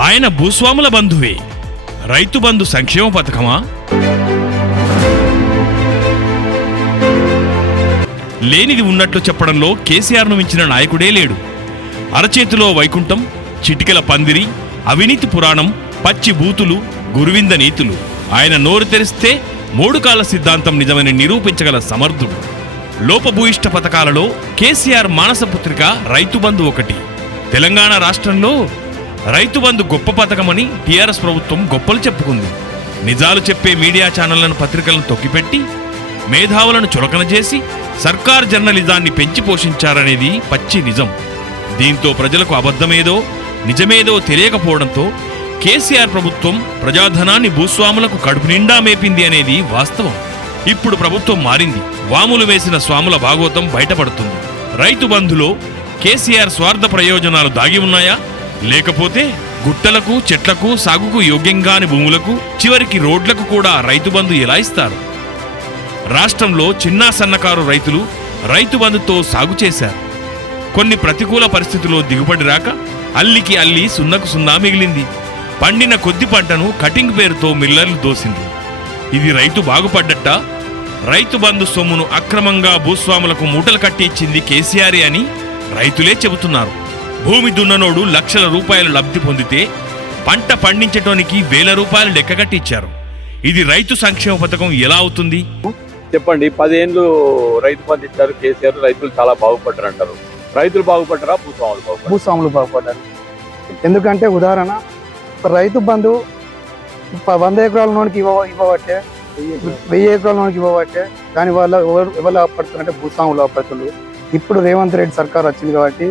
ఆయన భూస్వాముల బంధువే. రైతు బంధు సంక్షేమ పథకమా? లేనిది ఉన్నట్లు చెప్పడంలో కేసీఆర్ను మించిన నాయకుడే లేడు. అరచేతిలో వైకుంఠం చిటికల పందిరి అవినీతి పురాణం పచ్చి బూతులు గురువింద నీతులు. ఆయన నోరు తెరిస్తే మూడు కాల సిద్ధాంతం నిజమని నిరూపించగల సమర్థుడు. లోపభూయిష్ట పథకాలలో కేసీఆర్ మానసపుత్రిక రైతు బంధు ఒకటి. తెలంగాణ రాష్ట్రంలో రైతు బంధు గొప్ప పథకమని టీఆర్ఎస్ ప్రభుత్వం గొప్పలు చెప్పుకుంది. నిజాలు చెప్పే మీడియా ఛానళ్ళను పత్రికలను తొక్కిపెట్టి మేధావులను చులకన చేసి సర్కార్ జర్నలిజాన్ని పెంచి పోషించారనేది పచ్చి నిజం. దీంతో ప్రజలకు అబద్ధమేదో నిజమేదో తెలియకపోవడంతో కేసీఆర్ ప్రభుత్వం ప్రజాధనాన్ని భూస్వాములకు కడుపు నిండా మేపింది అనేది వాస్తవం. ఇప్పుడు ప్రభుత్వం మారింది. వాములు వేసిన స్వాముల భాగవతం బయటపడుతుంది. రైతు బంధులో కేసీఆర్ స్వార్థ ప్రయోజనాలు దాగి ఉన్నాయా? లేకపోతే గుట్టలకు చెట్లకు సాగుకు యోగ్యంగాని భూములకు చివరికి రోడ్లకు కూడా రైతు బంధు ఎలా ఇస్తారు? రాష్ట్రంలో చిన్నా సన్నకారు రైతులు రైతు బంధుతో సాగు చేశారు. కొన్ని ప్రతికూల పరిస్థితుల్లో దిగుబడి రాక అల్లికి అల్లి సున్నకు సున్నా మిగిలింది. పండిన కొద్ది పంటను కటింగ్ పేరుతో మిల్లర్లు దోసింది. ఇది రైతు బాగుపడ్డట్ట. రైతు బంధు సొమ్మును అక్రమంగా భూస్వాములకు మూటలు కట్టి ఇచ్చింది అని రైతులే చెబుతున్నారు. భూమి దున్ననోడు లక్షల రూపాయలు లబ్ధి పొందితే పంట పండించటానికి వేల రూపాయలు లెక్కగట్టి ఇచ్చారు ఇది రైతు సంక్షేమ పథకం ఎలా అవుతుంది? చెప్పండి పదేళ్ళు రైతు బంధు ఇచ్చారు కేసీఆర్ రైతులు చాలా బాగుపడ్డారు అంటారు. రైతులు బాగుపడ్డారా భూస్వాములు బాగుపడ్డారు? భూస్వాములు బాగుపడ్డారు. ఎందుకంటే ఉదాహరణ రైతు బంధు వంద ఎకరాల నోనికి ఇవ్వ ఇవ్వబట్టే వెయ్యి ఎకరాల నోనికి ఇవ్వబట్టే దాని వల్ల ఎవరు ఎవరు లాభపడుతున్నారంటే భూస్వాములు లాభపడుతున్నారు ఇప్పుడు రేవంత్ రెడ్డి సర్కార్ వచ్చింది కాబట్టి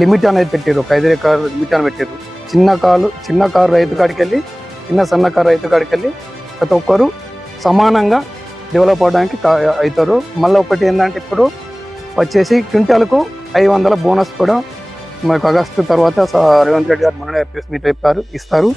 లిమిట్ అనేది పెట్టారు ఒక ఐదు ఎకరాలు లిమిట్ అని పెట్టారు చిన్న కారు చిన్న కారు రైతు కాడికి వెళ్ళి చిన్న సన్న కారు రైతు కాడికి వెళ్ళి ప్రతి ఒక్కరు సమానంగా డెవలప్ అవడానికి అవుతారు మళ్ళీ ఒకటి ఏంటంటే ఇప్పుడు వచ్చేసి క్వింటాలకు ఐదు వందల బోనస్ కూడా మనకు ఆగస్టు తర్వాత రేవంత్ రెడ్డి గారు మొన్న మీరు చెప్పారు ఇస్తారు.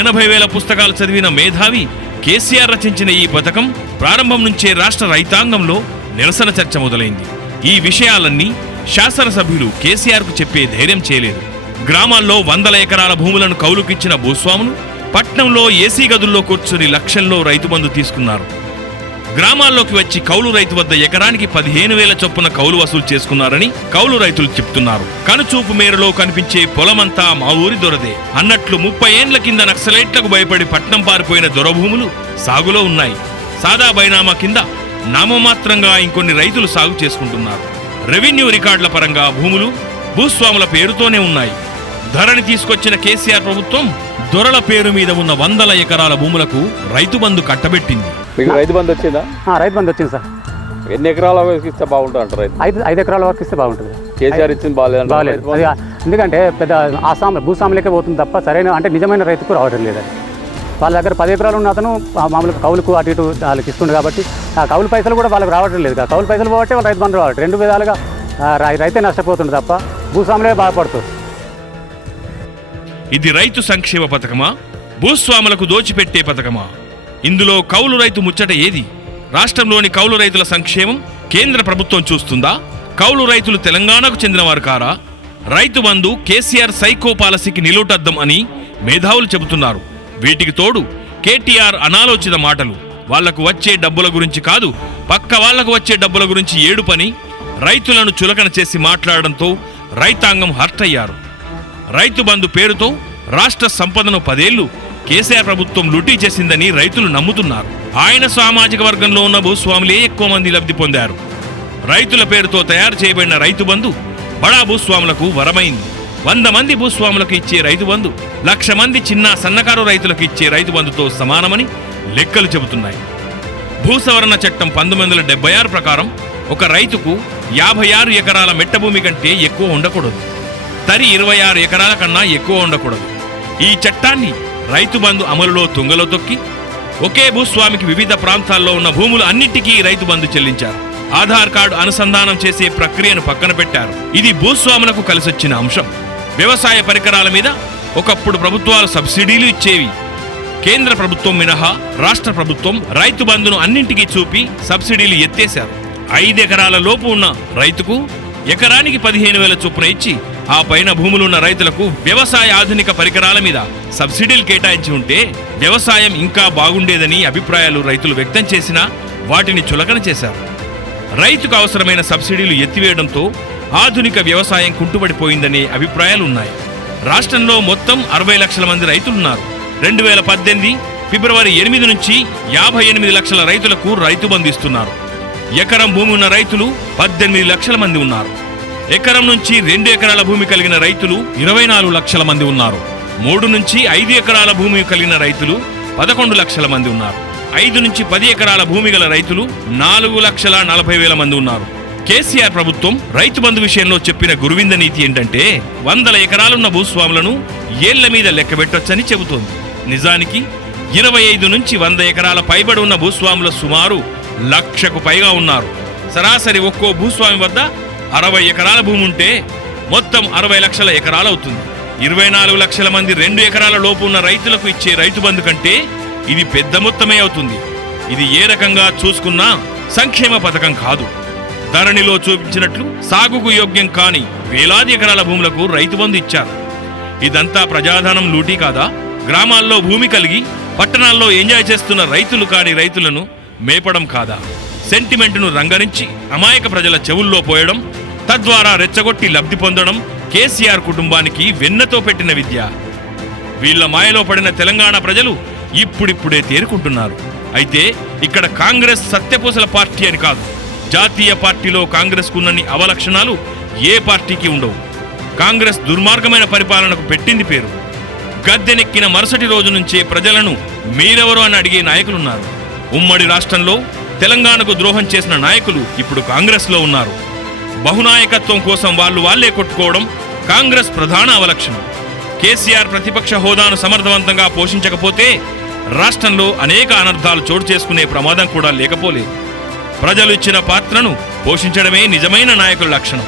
ఎనభై వేల పుస్తకాలు చదివిన మేధావి కేసీఆర్ రచించిన ఈ పథకం ప్రారంభం నుంచే రాష్ట్ర రైతాంగంలో నిరసన చర్చ మొదలైంది. ఈ విషయాలన్నీ శాసనసభ్యులు కేసీఆర్కు చెప్పే ధైర్యం చేయలేదు. గ్రామాల్లో వందల ఎకరాల భూములను కౌలుకిచ్చిన భూస్వాములు పట్నంలో ఏసీ గదుల్లో కూర్చుని లక్షల్లో రైతు బంధు తీసుకున్నారు. గ్రామాల్లోకి వచ్చి కౌలు రైతు వద్ద ఎకరానికి పదిహేను వేల చొప్పున కౌలు వసూలు చేసుకున్నారని కౌలు రైతులు చెప్తున్నారు. కనుచూపు మేరలో కనిపించే పొలమంతా మా ఊరి దొరదే. అన్నట్లు ముప్పై ఏండ్ల కింద నక్సలైట్లకు భయపడి పట్నం పారిపోయిన దొరభూములు సాగులో ఉన్నాయి. సాదా బైనామా కింద నామమాత్రంగా ఇంకొన్ని రైతులు సాగు చేసుకుంటున్నారు. రెవెన్యూ రికార్డుల పరంగా భూములు భూస్వాముల పేరుతోనే ఉన్నాయి. ధరని తీసుకొచ్చిన కేసీఆర్ ప్రభుత్వం దొరల పేరు మీద ఉన్న వందల ఎకరాల భూములకు రైతు బంధు కట్టబెట్టింది. మీకు రైతు బంధు వచ్చిందా? ఆ, రైతు బంధు వచ్చింది సార్. ఎన్ని ఎకరాల వరకు ఇస్తే బాగుంటుంది అంటారు రైతు? ఐదు ఐదు ఎకరాల వరకు ఇస్తే బాగుంటుంది. కేసీఆర్ ఇచ్చింది బాగాలేదు బాగాలేదు. అది ఎందుకంటే పెద్ద ఆసాం భూస్వాములకే పోతుంది తప్ప సరైన అంటే నిజమైన రైతుకు రావడం లేదు అది. వాళ్ళ దగ్గర పది ఎకరాలు ఉన్న అతను మామూలుగా కౌలుకు అటు ఇటు వాళ్ళకి ఇస్తుండే కాబట్టి ఆ కౌలు పైసలు కూడా వాళ్ళకి రావడం లేదు. కౌలు పైసలు పోవట్టే వాళ్ళు రైతు బంధు రావట్లేదు రెండు విధాలుగా రైతే నష్టపోతుంది తప్ప భూస్వాములే బాధపడుతుంది ఇది రైతు సంక్షేమ పథకమా? భూస్వాములకు దోచిపెట్టే పథకమా? ఇందులో కౌలు రైతు ముచ్చట ఏది? రాష్ట్రంలోని కౌలు రైతుల సంక్షేమం కేంద్ర ప్రభుత్వం చూస్తుందా? కౌలు రైతులు తెలంగాణకు చెందినవారు కారా? రైతు బంధు కేసీఆర్ సైకో పాలసీకి నిలుటద్దం అని మేధావులు చెబుతున్నారు. వీటికి తోడు కేటీఆర్ అనాలోచిత మాటలు. వాళ్ళకు వచ్చే డబ్బుల గురించి కాదు పక్క వాళ్ళకు వచ్చే డబ్బుల గురించి ఏడు పని రైతులను చులకన చేసి మాట్లాడడంతో రైతాంగం హర్టయ్యారు. రైతు బంధు పేరుతో రాష్ట్ర సంపదను పదేళ్ళు కేసీఆర్ ప్రభుత్వం లూటీ చేసిందని రైతులు నమ్ముతున్నారు. ఆయన సామాజిక వర్గంలో ఉన్న భూస్వాములే ఎక్కువ మంది లబ్ధి పొందారు. రైతుల పేరుతో తయారు చేయబడిన రైతు బంధు బడా భూస్వాములకు వరమైంది. వంద మంది భూస్వాములకు ఇచ్చే రైతు బంధు లక్ష మంది చిన్న సన్నకారు రైతులకు ఇచ్చే రైతు బంధుతో సమానమని లెక్కలు చెబుతున్నాయి. భూసవరణ చట్టం పంతొమ్మిది వందల డెబ్బై ఆరు ప్రకారం ఒక రైతుకు యాభై ఆరు ఎకరాల మెట్ట భూమి కంటే ఎక్కువ ఉండకూడదు. తరి ఇరవై ఆరు ఎకరాల కన్నా ఎక్కువ ఉండకూడదు. ఈ చట్టాన్ని రైతు బంధు అమలులో తుంగలో తొక్కి ఒకే భూస్వామికి వివిధ ప్రాంతాల్లో ఉన్న భూములు అన్నిటికీ రైతు బంధు చెల్లించారు. ఆధార్ కార్డు అనుసంధానం చేసే ప్రక్రియను పక్కన పెట్టారు. ఇది భూస్వాములకు కలిసొచ్చిన అంశం. వ్యవసాయ పరికరాల మీద ఒకప్పుడు ప్రభుత్వాలు సబ్సిడీలు ఇచ్చేవి. కేంద్ర ప్రభుత్వం మినహా రాష్ట్ర ప్రభుత్వం రైతు బంధును అన్నింటికీ చూపి సబ్సిడీలు ఎత్తేశారు. ఐదెకరాల లోపు ఉన్న రైతుకు ఎకరానికి పదిహేను వేల చొప్పున ఇచ్చి ఆ పైన భూములున్న రైతులకు వ్యవసాయ ఆధునిక పరికరాల మీద సబ్సిడీలు కేటాయించి ఉంటే వ్యవసాయం ఇంకా బాగుండేదని అభిప్రాయాలు రైతులు వ్యక్తం చేసినా వాటిని చులకన చేశారు. రైతుకు అవసరమైన సబ్సిడీలు ఎత్తివేయడంతో ఆధునిక వ్యవసాయం కుంటుపడిపోయిందనే అభిప్రాయాలున్నాయి. రాష్ట్రంలో మొత్తం అరవై లక్షల మంది రైతులున్నారు. రెండు వేల పద్దెనిమిది ఫిబ్రవరి ఎనిమిది నుంచి యాభై ఎనిమిది లక్షల రైతులకు రైతు బంధిస్తున్నారు ఎకరం భూమి ఉన్న రైతులు పద్దెనిమిది లక్షల మంది ఉన్నారు. ఎకరం నుంచి రెండు ఎకరాల భూమి కలిగిన రైతులు ఇరవై నాలుగు లక్షల మంది ఉన్నారు. మూడు నుంచి ఐదు ఎకరాల భూమి కలిగిన రైతులు పదకొండు లక్షల మంది ఉన్నారు. ఐదు నుంచి పది ఎకరాల భూమి గల రైతులు నాలుగు లక్షల నలభై వేల మంది ఉన్నారు. కేసీఆర్ ప్రభుత్వం రైతు బంధు విషయంలో చెప్పిన గురువింద నీతి ఏంటంటే వందల ఎకరాలున్న భూస్వాములను ఏళ్ళ మీద లెక్కబెట్టొచ్చని చెబుతోంది. నిజానికి ఇరవై ఐదు నుంచి వంద ఎకరాల పైబడి ఉన్న భూస్వాముల సుమారు లక్షకు పైగా ఉన్నారు. సరాసరి ఒక్కో భూస్వామి వద్ద అరవై ఎకరాల భూమి ఉంటే మొత్తం అరవై లక్షల ఎకరాలు అవుతుంది. ఇరవై నాలుగు లక్షల మంది రెండు ఎకరాల లోపు ఉన్న రైతులకు ఇచ్చే రైతు బంధు కంటే ఇది పెద్ద మొత్తమే అవుతుంది. ఇది ఏ రకంగా చూసుకున్నా సంక్షేమ పథకం కాదు. ధరణిలో చూపించినట్లు సాగుకు యోగ్యం కాని వేలాది ఎకరాల భూములకు రైతు బంధు ఇచ్చారు. ఇదంతా ప్రజాధనం లూటీ కాదా? గ్రామాల్లో భూమి కలిగి పట్టణాల్లో ఎంజాయ్ చేస్తున్న రైతులు కాని రైతులను మేపడం కాదా? సెంటిమెంటును రంగరించి అమాయక ప్రజల చెవుల్లో పోయడం తద్వారా రెచ్చగొట్టి లబ్ధి పొందడం కేసీఆర్ కుటుంబానికి వెన్నతో పెట్టిన విద్య. వీళ్ళ మాయలో పడిన తెలంగాణ ప్రజలు ఇప్పుడిప్పుడే తేరుకుంటున్నారు. అయితే ఇక్కడ కాంగ్రెస్ సత్యపూసల పార్టీ అని కాదు. జాతీయ పార్టీలో కాంగ్రెస్కున్నన్ని అవలక్షణాలు ఏ పార్టీకి ఉండవు. కాంగ్రెస్ దుర్మార్గమైన పరిపాలనకు పెట్టింది పేరు. గద్దెనెక్కిన మరుసటి రోజు నుంచే ప్రజలను మీరెవరు అని అడిగే నాయకులున్నారు. ఉమ్మడి రాష్ట్రంలో తెలంగాణకు ద్రోహం చేసిన నాయకులు ఇప్పుడు కాంగ్రెస్లో ఉన్నారు. బహునాయకత్వం కోసం వాళ్ళు వాళ్ళే కొట్టుకోవడం కాంగ్రెస్ ప్రధాన అవలక్షణం. కేసీఆర్ ప్రతిపక్ష హోదాను సమర్థవంతంగా పోషించకపోతే రాష్ట్రంలో అనేక అనర్థాలు చోటు చేసుకునే ప్రమాదం కూడా లేకపోలేదు. ప్రజలు ఇచ్చిన పాత్రను పోషించడమే నిజమైన నాయకుల లక్షణం.